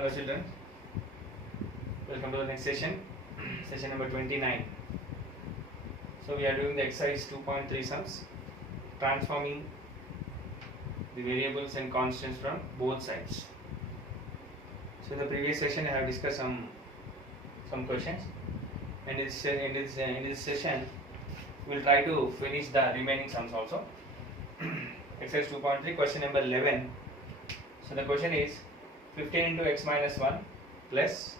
Hello children, welcome to the next session, session number 29. So we are doing the exercise 2.3 sums, transforming the variables and constants from both sides. So in the previous session I have discussed some questions, and in this session we will try to finish the remaining sums also. Exercise 2.3, question number 11. So the question is 15 into x minus 1 plus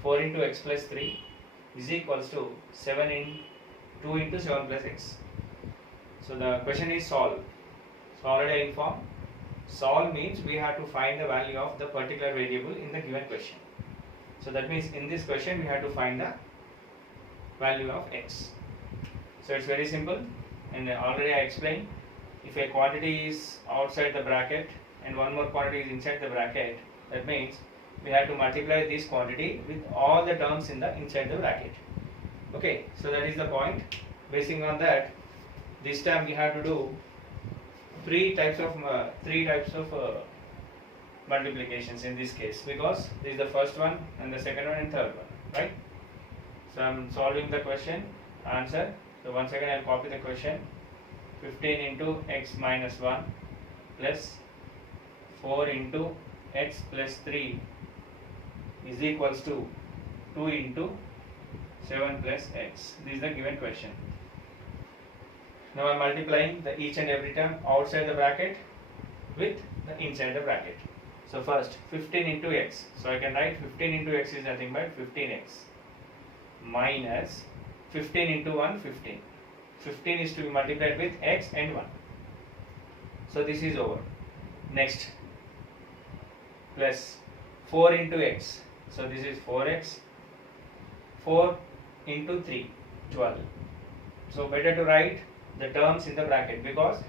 4 into x plus 3 is equals to 2 into 7 plus x. So the question is solve. So already I informed, solve means we have to find the value of the particular variable in the given question. So that means in this question we have to find the value of x. So it's very simple, and already I explained, if a quantity is outside the bracket and one more quantity is inside the bracket, that means we have to multiply this quantity with all the terms in the inside the bracket. Okay, so that is the point. Basing on that, this time we have to do three types of multiplications in this case, because this is the first one and the second one and third one, right? So I am solving the question answer. So once again I will copy the question. 15 into x minus 1 plus 4 into x plus 3 is equals to 2 into 7 plus x. This is the given question. Now I am multiplying the each and every term outside the bracket with the inside the bracket. So first 15 into x. So I can write 15 into x is nothing but 15x minus 15 into 1, 15. 15 is to be multiplied with x and 1. So this is over. Next, plus 4 into x. So this is 4x. 4 into 3, 12. So better to write the terms in the bracket, because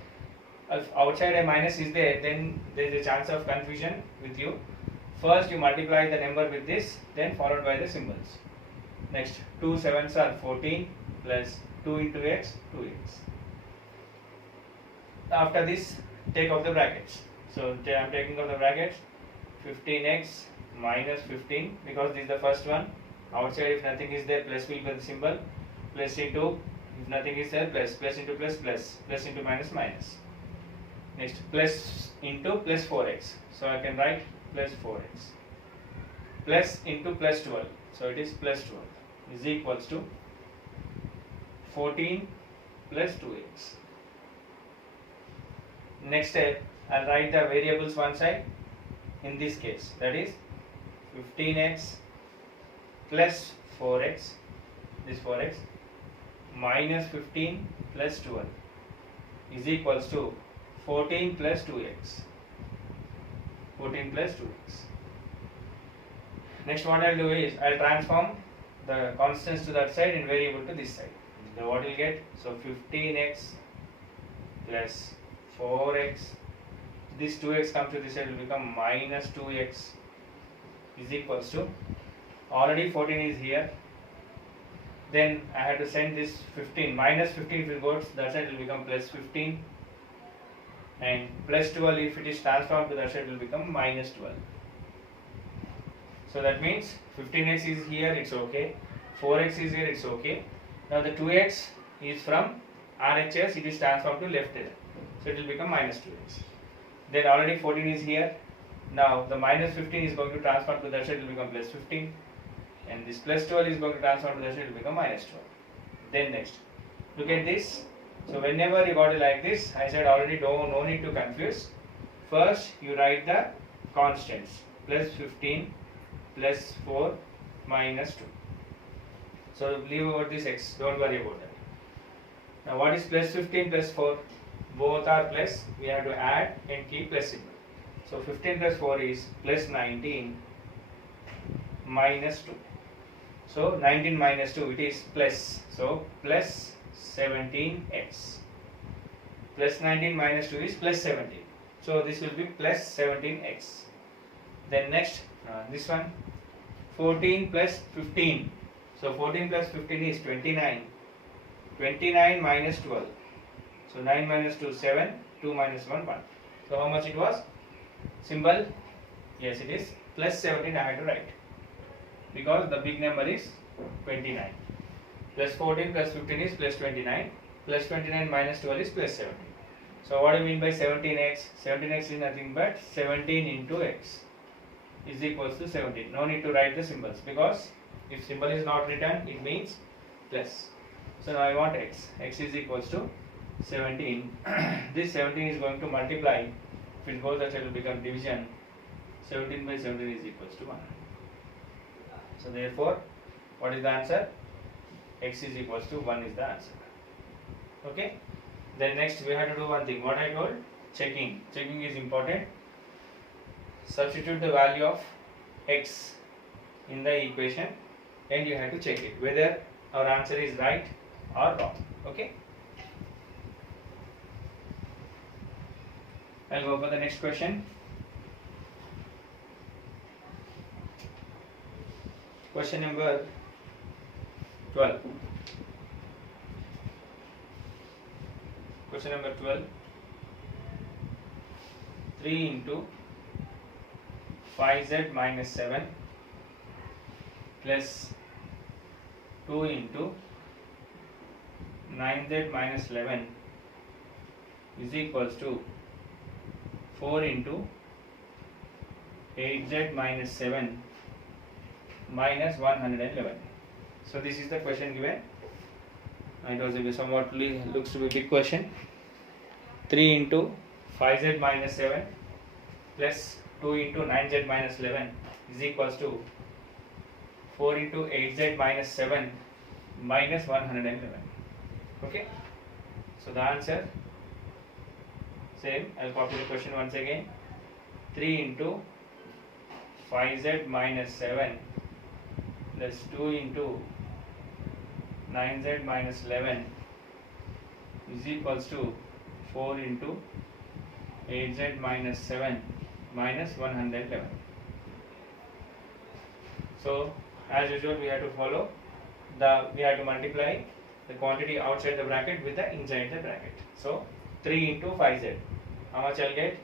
if outside a minus is there, then there is a chance of confusion with you. First you multiply the number with this, then followed by the symbols. Next, 2 sevens are 14 plus 2 into x, 2x. After this, take out the brackets. So I am taking out the brackets. 15x minus 15, because this is the first one. Outside if nothing is there, plus will be the symbol. Plus into, if nothing is there, plus. Plus into plus, plus. Plus into minus, minus. Next, plus into plus 4x. So I can write plus 4x. Plus into plus 12. So it is plus 12 is equals to 14 plus 2x. Next step, I'll write the variables one side. In this case, that is 15x plus 4x, this 4x, minus 15 plus 12 is equals to 14 plus 2x. 14 plus 2x. Next, what I'll do is I'll transform the constants to that side and variable to this side. So what we'll get? So 15x plus 4x. This 2x comes to this side, will become minus 2x is equals to, already 14 is here. Then I have to send this 15, minus 15 if it goes that side, will become plus 15, and plus 12 if it is transformed to that side, will become minus 12. So that means 15x is here, it's okay. 4x is here, it's okay. Now the 2x is from RHS, it is transformed to left hand. So it will become minus 2x. Then already 14 is here. Now the minus 15 is going to transform to that side, it will become plus 15. And this plus 12 is going to transform to that side, it will become minus 12. Then next, look at this. So whenever you got it like this, I said already no need to confuse. First you write the constants. Plus 15 plus 4 minus 2. So leave over this x, don't worry about that. Now what is plus 15 plus 4? Both are plus, we have to add and keep plus symbol. So 15 plus 4 is plus 19 minus 2. So 19 minus 2, it is plus. So plus 17x. Plus 19 minus 2 is plus 17. So this will be plus 17x. Then next, this one, 14 plus 15. So 14 plus 15 is 29. 29 minus 12. So 9 minus 2, 7. 2 minus 1, 1. So how much it was? Symbol? Yes, it is plus 17 I had to write, because the big number is 29. Plus 14 plus 15 is plus 29. Plus 29 minus 12 is plus 17. So what do you mean by 17x? 17x is nothing but 17 into x is equals to 17. No need to write the symbols, because if symbol is not written, it means plus. So now I want x. X is equals to 17. This 17 is going to multiply. If it goes that it will become division. 17 by 17 is equals to 1. So therefore, what is the answer? X is equals to 1 is the answer. Okay. Then next we have to do one thing. What I told? Checking. Checking is important. Substitute the value of x in the equation and you have to check it whether our answer is right or wrong. Okay. I'll go for the next question. Question number 12. Question number 12. 3 into 5z minus 7 plus 2 into 9z minus 11 is equals to 4 into 8z minus 7 minus 111. So this is the question given. It was somewhat looks to be a big question. 3 into 5z minus 7 plus 2 into 9z minus 11 is equals to 4 into 8z minus 7 minus 111. Okay. So the answer same. I'll copy the question once again. 3 into 5z minus 7 plus 2 into 9z minus 11 is equals to 4 into 8z minus 7 minus 111. So as usual we have to follow we have to multiply the quantity outside the bracket with the inside the bracket. So 3 into 5z, how much I'll get?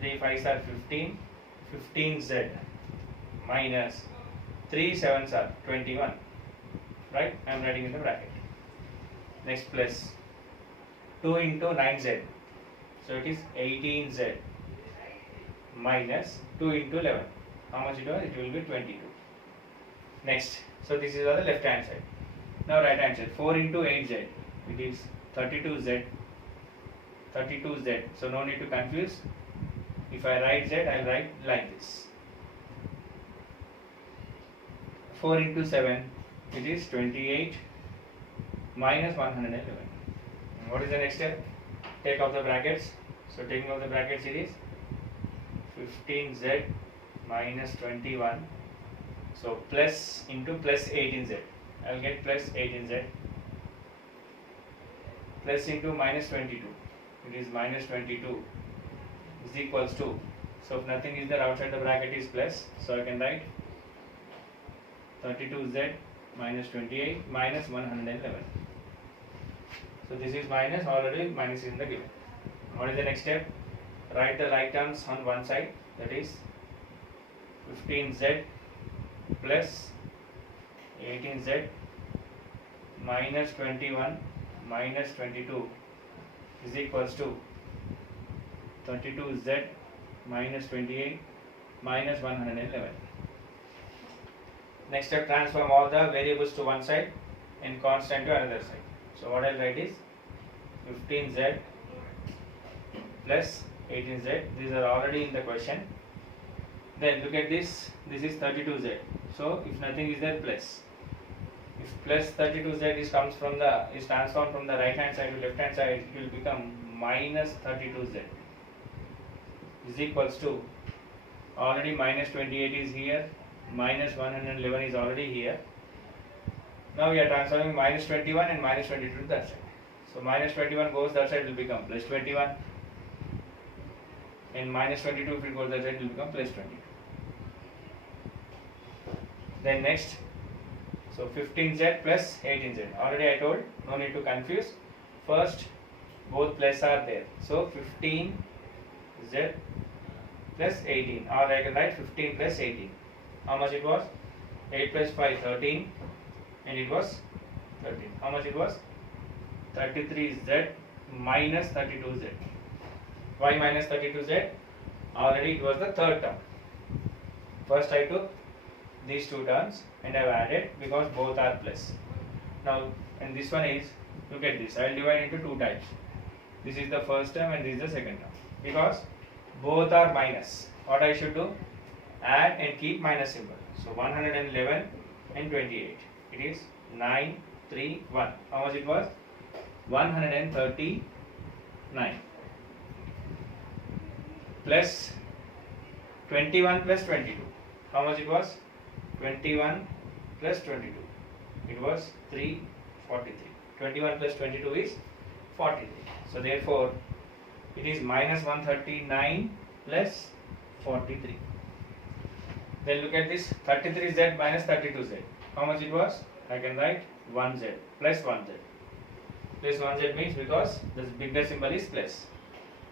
3 5s are 15, 15z minus 3 7s are 21, right? I am writing in the bracket. Next plus 2 into 9z, so it is 18z minus 2 into 11, how much it was? It will be 22. Next, so this is on the left hand side. Now right hand side, 4 into 8z, it is 32z, 32z, so no need to confuse. If I write z, I will write like this. 4 into 7, it is 28 minus 111. What is the next step? Take off the brackets. So taking off the brackets, it is 15z minus 21. So plus into plus 18z. I will get plus 18z. Plus into minus 22. It is minus 22 is equals to. So if nothing is there outside the bracket is plus. So I can write 32z minus 28 minus 111. So this is minus, already minus in the given. What is the next step? Write the like terms on one side, that is 15z plus 18z minus 21 minus 22 is equals to 32z minus 28 minus 111. Next step, transform all the variables to one side and constant to another side. So what I'll write is 15z plus 18z. These are already in the question. Then look at this. This is 32z. So if nothing is there, plus. If plus 32z is transformed from the right hand side to left hand side, it will become minus 32z is equals to, already minus 28 is here, minus 111 is already here. Now we are transforming minus 21 and minus 22 to that side. So minus 21 goes that side, will become plus 21, and minus 22 if it goes that side will become plus 22. Then next, so 15z plus 18z. Already I told, no need to confuse. First, both plus are there. So 15z plus 18, or I can write 15 plus 18. How much it was? 8 plus 5, 13, and it was 13. How much it was? 33z minus 32z. Why minus 32z? Already it was the third term. First I took these two terms and I have added because both are plus. Now, and this one is, look at this, I will divide into two types. This is the first term and this is the second term. Because both are minus, what I should do? Add and keep minus symbol. So 111 and 28. It is 931. How much it was? 139. Plus 21 plus 22. How much it was? 21 plus 22. It was 343. 21 plus 22 is 43. So therefore, it is minus 139 plus 43. Then look at this 33z minus 32z. How much it was? I can write 1z plus 1z. Plus 1z means because the bigger symbol is plus.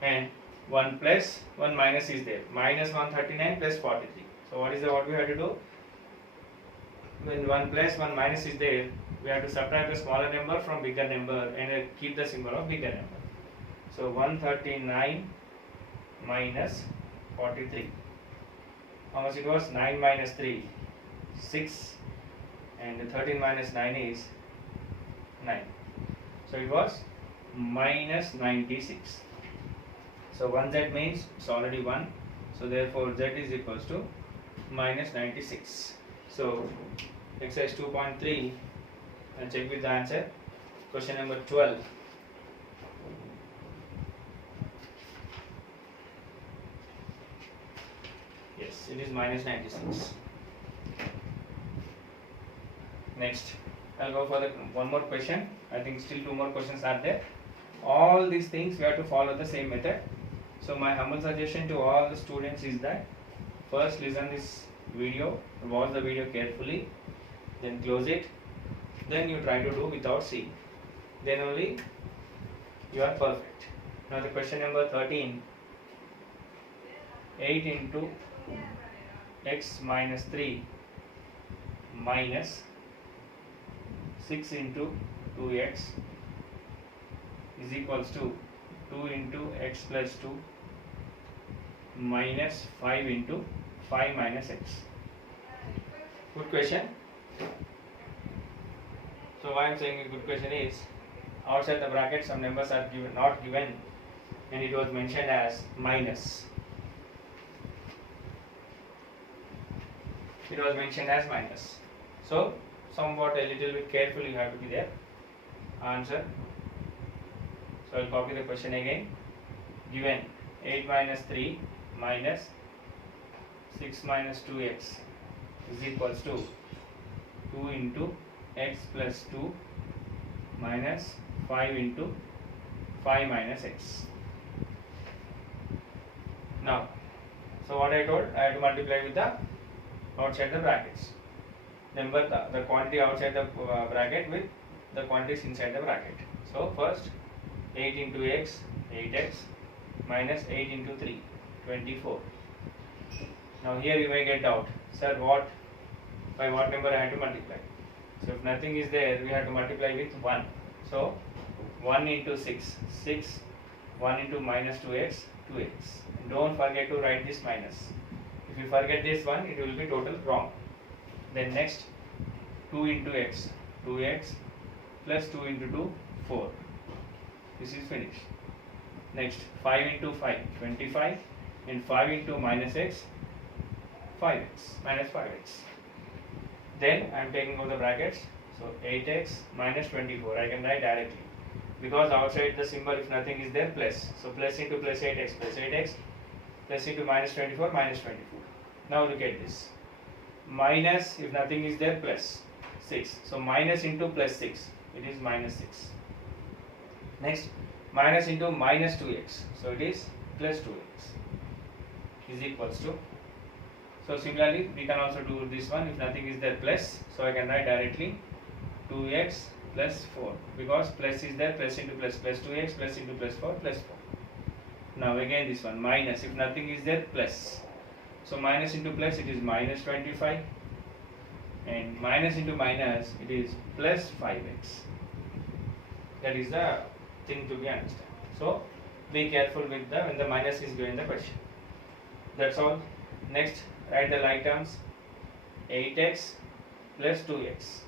And 1 plus 1 minus is there. Minus 139 plus 43. So what we have to do? When 1 plus 1 minus is there, we have to subtract the smaller number from bigger number and keep the symbol of bigger number. So 139 minus 43. How much it was? 9 minus 3, 6, and 13 minus 9 is 9. So it was minus 96. So 1z means it's already 1. So therefore z is equals to minus 96. So exercise 2.3 and check with the answer. Question number 12. Yes, it is minus 96. Next, I'll go for the one more question. I think still two more questions are there. All these things we have to follow the same method. So my humble suggestion to all the students is that first listen this video, watch the video carefully, then close it, then you try to do without seeing. Then only you are perfect. Now the question number 13. 8 into x minus 3 minus 6 into 2x is equals to 2 into x plus 2 minus 5 into 5 minus x. Good question. So why I am saying a good question is, outside the bracket some numbers are not given and it was mentioned as minus. It was mentioned as minus. So somewhat a little bit careful you have to be there. Answer. So I will copy the question again. Given 8 minus 3 minus 6 minus 2x is equals to 2 into x plus 2 minus 5 into 5 minus x. Now, so what I told, I have to multiply with the outside the brackets. Remember the quantity outside the bracket with the quantities inside the bracket. So first 8 into x, 8x minus 8 into 3, 24. Now here you may get doubt, sir, what, by what number I have to multiply? So if nothing is there, we have to multiply with 1. So 1 into 6, 6, 1 into minus 2x, 2x. And don't forget to write this minus. If you forget this one, it will be total wrong. Then next 2 into x, 2x plus 2 into 2, 4. This is finished. Next 5 into 5, 25, and 5 into minus x, 5x, minus 5x. Then I am taking out the brackets. So 8x minus 24, I can write directly. Because outside the symbol, if nothing is there, plus. So plus into plus 8x plus 8x plus into minus 24 minus 24. Now look at this. Minus, if nothing is there, plus 6. So minus into plus 6, it is minus 6. Next, minus into minus 2x, so it is plus 2x is equals to. So similarly, we can also do this one. If nothing is there, plus. So I can write directly 2x plus 4, because plus is there, plus into plus, plus 2x plus into plus 4 plus 4. Now again this one minus, if nothing is there, plus. So minus into plus, it is minus 25, and minus into minus, it is plus 5x. That is the thing to be understood. So be careful with the when the minus is given in the question. That's all. Next, write the like terms. 8x plus 2x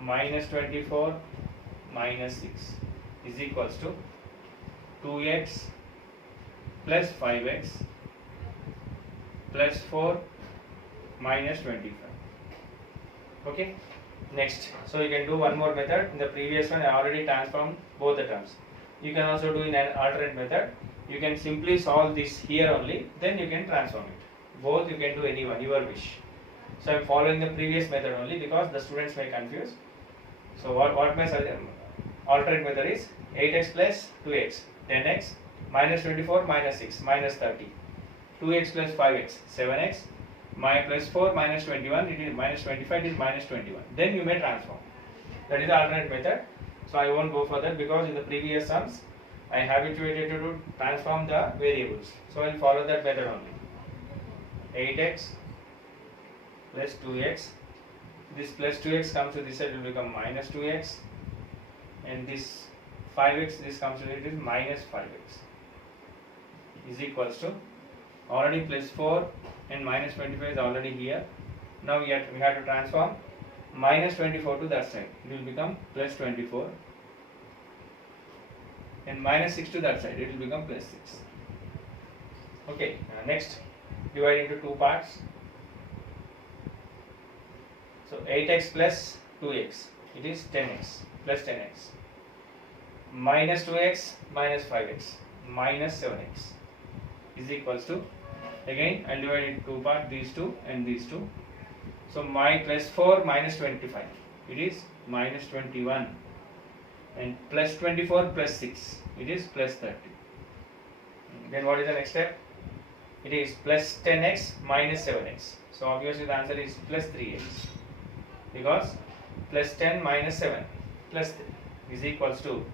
minus 24 minus 6 is equals to 2x plus 5x plus 4 minus 25. Okay. Next, so you can do one more method. In the previous one I already transformed both the terms. You can also do in an alternate method. You can simply solve this here only, then you can transform it. Both you can do any one, your wish. So I am following the previous method only because the students may confuse. So what my alternate method is 8x plus 2x 10x minus 24 minus 6 minus 30 2x plus 5x 7x plus 4 minus 21, it is minus 25, it is minus 21. Then you may transform. That is the alternate method. So I won't go further because in the previous sums I habituated to transform the variables. So I will follow that method only. 8x plus 2x. This plus 2x comes to this side, it will become minus 2x, and this 5x, this comes to it is minus 5x is equals to already plus 4 and minus 25 is already here. Now we have to transform minus 24 to that side, it will become plus 24, and minus 6 to that side, it will become plus 6. Okay, next divide into two parts. So 8x plus 2x, it is 10x plus 10x minus 2x minus 5x minus 7x is equals to, again I will divide it into two parts, these two and these two. So my plus 4 minus 25, it is minus 21, and plus 24 plus 6, it is plus 30. Then what is the next step? It is plus 10x minus 7x. So obviously the answer is plus 3x. Because plus 10 minus 7 plus 3 is equals to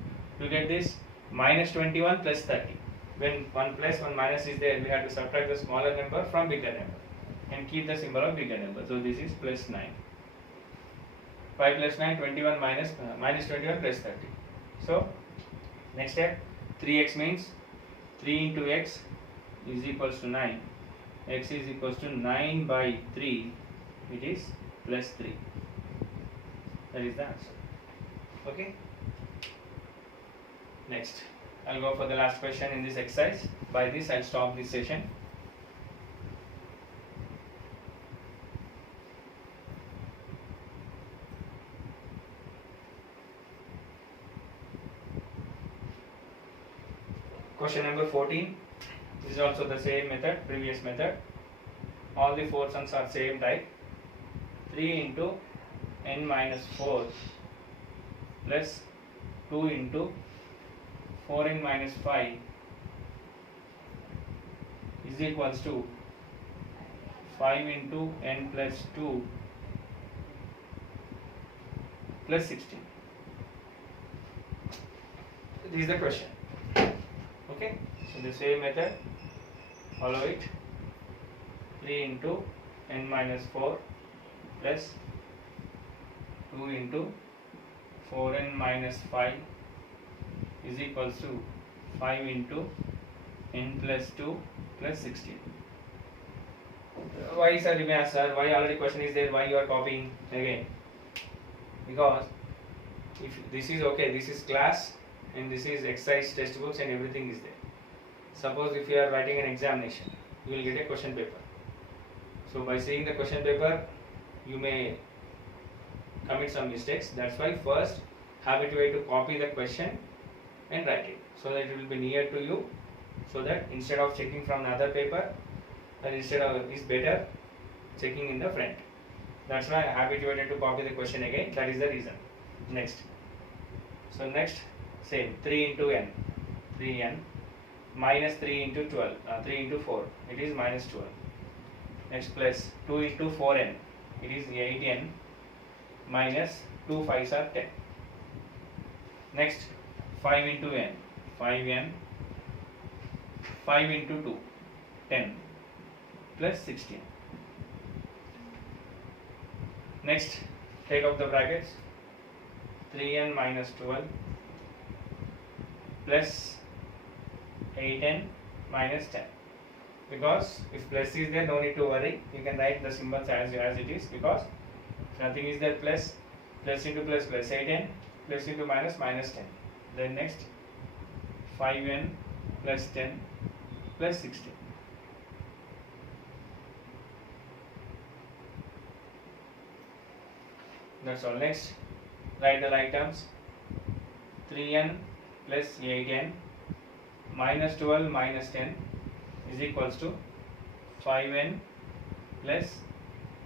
get this minus 21 plus 30. When one plus one minus is there, we have to subtract the smaller number from bigger number and keep the symbol of bigger number. So this is plus 9. 5 plus 9, 21 minus 21 plus 30. So next step, 3x means 3 into x is equals to 9. X is equals to 9 by 3, it is plus 3. That is the answer. Okay. Next, I'll go for the last question in this exercise. By this, I'll stop this session. Question number 14. This is also the same method, previous method. All the four sums are same type. 3 into n minus 4 plus 2 into 4n minus 5 is equals to 5 into n plus 2 plus 16. This is the question. Okay, so the same method, follow it. 3 into n minus 4 plus 2 into 4n minus 5 is equals to 5 into n plus 2 plus 16. Why, sir, you may ask, sir, why already question is there, why you are copying again? Because if this is okay, this is class and this is exercise textbooks and everything is there. Suppose if you are writing an examination, you will get a question paper. So by seeing the question paper, you may commit some mistakes. That's why first habituate to copy the question and write it, so that it will be near to you, so that instead of checking from another paper, instead of is better checking in the front. That's why I habituated to copy the question again. That is the reason. Next. So next, same 3 into n, 3n minus 3 into 12, 3 into 4, it is minus 12. Next plus 2 into 4n, it is 8n minus 2 5s are 10. Next 5 into n, 5n 5 into 2, 10 plus 16. Next, take out the brackets. 3n minus 12 plus 8n minus 10. Because if plus is there, no need to worry. You can write the symbols as it is, because if nothing is there, plus into plus 8n, plus into minus 10. Then next 5n plus 10 plus 16. That's all. Next, write the like terms. 3n plus 8n minus 12 minus 10 is equals to 5n plus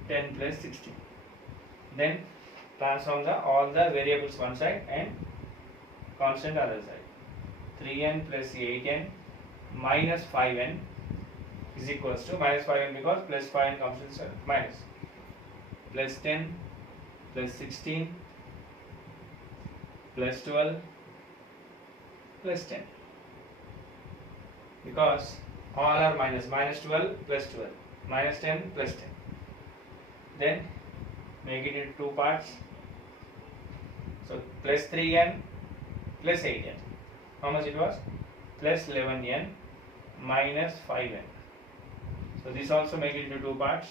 10 plus 16. Then transform all the variables one side and constant other side. 3n plus 8n minus 5n is equals to minus 5n, because plus 5n comes inside, minus plus 10 plus 16 plus 12 plus 10, because all are minus 12 plus 12 minus 10 plus 10. Then make it into two parts. So plus 3n plus 8n, how much it was? Plus 11n minus 5n. So this also make it into two parts.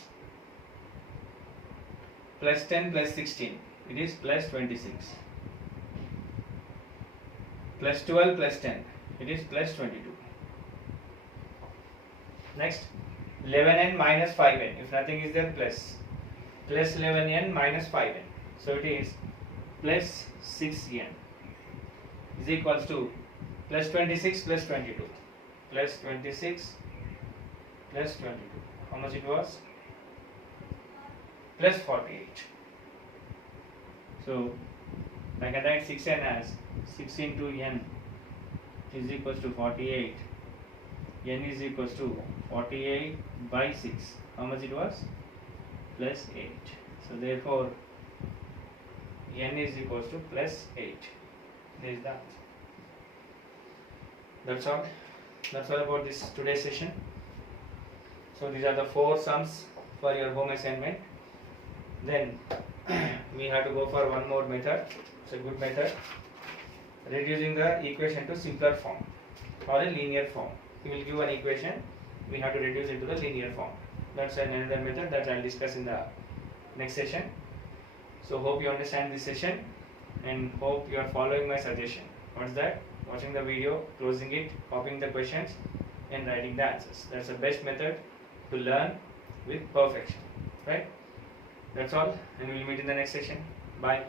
Plus 10 plus 16, it is plus 26. Plus 12 plus 10, it is plus 22. Next, 11n minus 5n, if nothing is there, plus 11n minus 5n. So it is plus 6n is equals to plus 26 plus 22. Plus 26 plus 22. How much it was? Plus 48. So I can write 6n as 6 into n is equals to 48. N is equals to 48 by 6. How much it was? Plus 8. So therefore n is equals to plus 8. This is that. That's all. That's all about this today's session. So these are the 4 sums for your home assignment. Then we have to go for one more method. It's a good method. Reducing the equation to simpler form or a linear form. We will give an equation. We have to reduce it to the linear form. That's another method that I will discuss in the next session. So hope you understand this session and hope you are following my suggestion. What's that? Watching the video, closing it, copying the questions and writing the answers. That's the best method to learn with perfection. Right? That's all, and we'll meet in the next session. Bye.